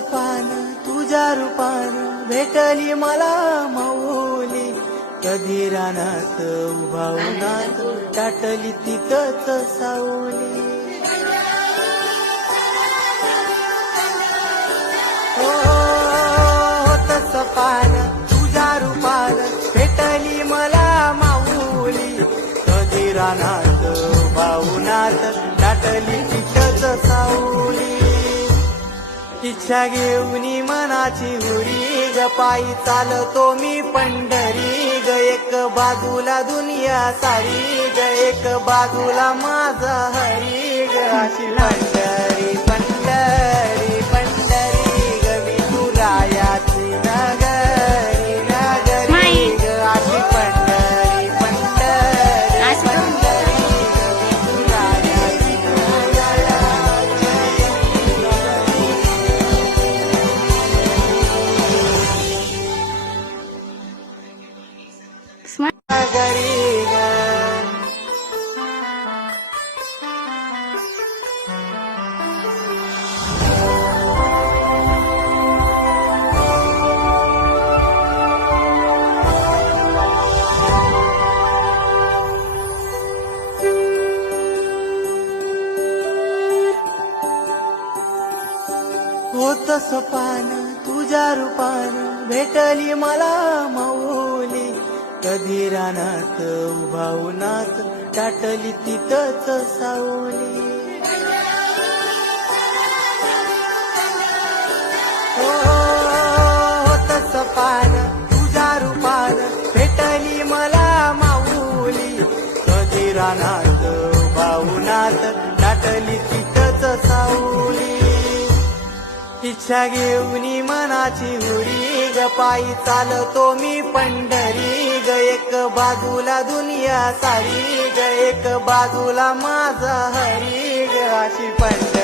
पान तुझ्या रूपान भेटली मला माऊली, कधी रानात उभा उन्हात दाटली तिथंच सावली. तसं पान तुझ्या रूपान भेटली मला माऊली, कधी रानात उभा उन्हात दाटली तिथंच सावली. इच्छा घेऊन मनाची हुरी ग पायी चालतो मी पंढरी ग, एक बाजूला दुनिया सारी ग, एक बाजूला माझा हरी ग. अशी पंढरी पंढरी पंढरी ग, मी तुरायाची नगरी नगरी ग. अशी पंढरी पंढरी पंढरी ग, मी तुरायाची नगरी ग. तसं पान तुझ्या रूपान भेटली मला माऊली, कधी रानात उभा उन्हात दाटली तिथंच सावली. तसं पान तुझ्या रूपान भेटली मला माऊली, कधी रानात उभा उन्हात दाटली तिथंच सावली. इच्छा घेऊन मनाची हुरी ग पायी चालतो मी पंढरी ग, एक बाजूला दुनिया सारी ग, एक बाजूला माझा हरी ग. अशी पंढरी